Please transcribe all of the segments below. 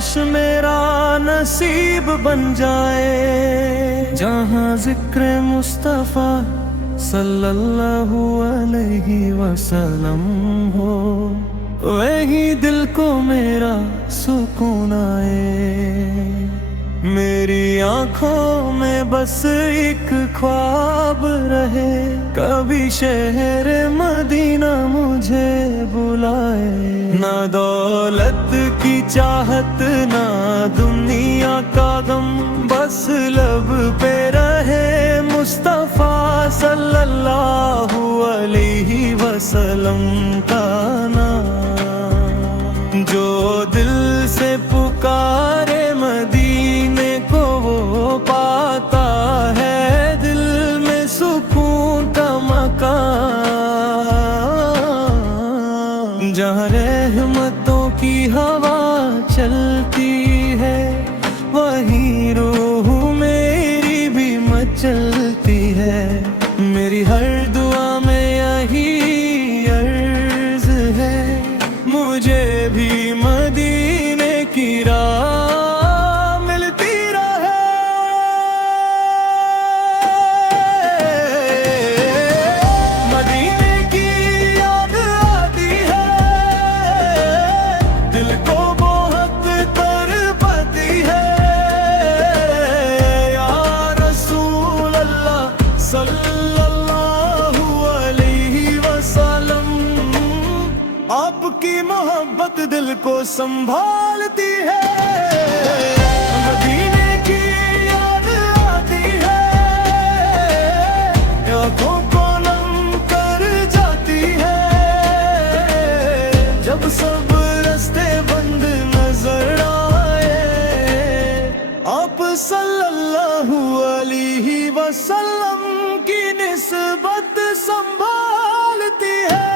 काश मेरा नसीब बन जाए जहाँ जिक्र मुस्तफा सल्लल्लाहु अलैहि वसल्लम हो, वही दिल को मेरा सुकून आए। मेरी आंखों में बस एक ख्वाब रहे, कभी शहर मदीना मुझे बुलाए। ना दौलत की चाहत ना दुनिया का गम, बस लब पे रहे मुस्तफा सल्लल्लाहु अलैहि वसल्लम का नाम। जो दिल से पुकारे मदीने को वो पाता है दिल में सुकून का मकान। जहाँ रहमतों की हवा चलती है वहीं रूह मेरी भी मचलती है। मेरी हर दुआ में यही अर्ज है, मुझे भी मदीने की राह मिलती रहे। मदीने की याद आती है, दिल को बहुत तड़पाती है। या रसूल अल्लाह सल्लल्लाहु अलैहि वसल्लम, आपकी मोहब्बत दिल को संभालती है। मदीने की याद आती है, आँखों को नम कर जाती है। जब सब रास्ते बंद नजर आए, आप सल्लल्लाहु अलैहि वसल्लम की निस्बत संभालती है।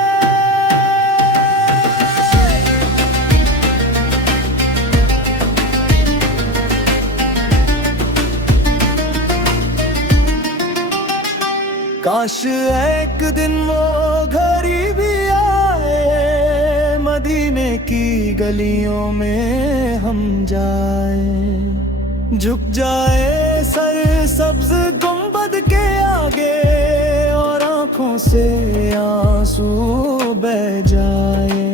काश एक दिन वो घड़ी भी आए, मदीने की गलियों में हम जाए। झुक जाए सर सब्ज गुंबद के आगे और आंखों से आंसू बह जाए।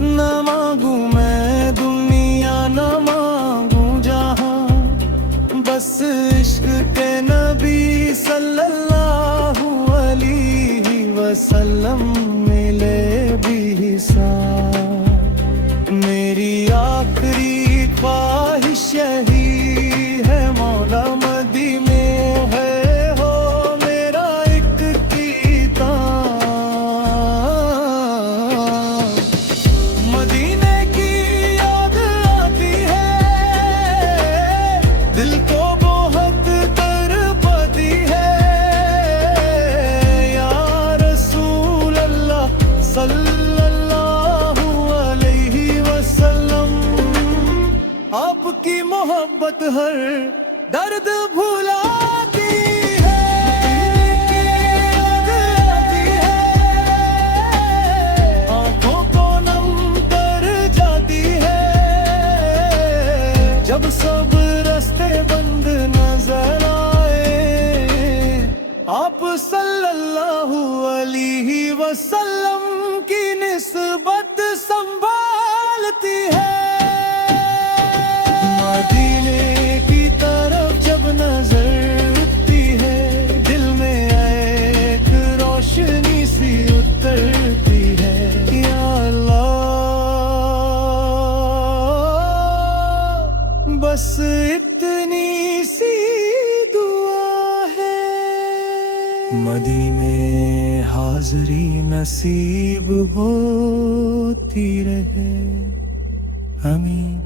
न मांगू मैं दुनिया न मांगू जहां, बस इश्क के नबी सल्लल्लाहु अलैहि वसल्लम मिले भी साथ। मेरी आखिरी ख्वाहिश यही है मौला मदीने है हो मेरा एक कीता। मदीने की याद आती है, दिल को बहुत तड़पाती है। या रसूल अल्लाह सल्लल्लाहु अलैहि वसल्लम, आपकी मोहब्बत हर दर्द भुलाती है। याद आती है, आँखों को नम कर जाती है। जब सब रास्ते बंद नजर आए, आप सल्लल्लाहु अलैहि वसल्लम की निस्बत संभालती है। मदीने की तरफ जब नजर उठती है, दिल में एक रोशनी सी उतरती है। या अल्लाह बस इतनी सी दुआ है, मदीने हाज़री नसीब होती रहे। आमीन।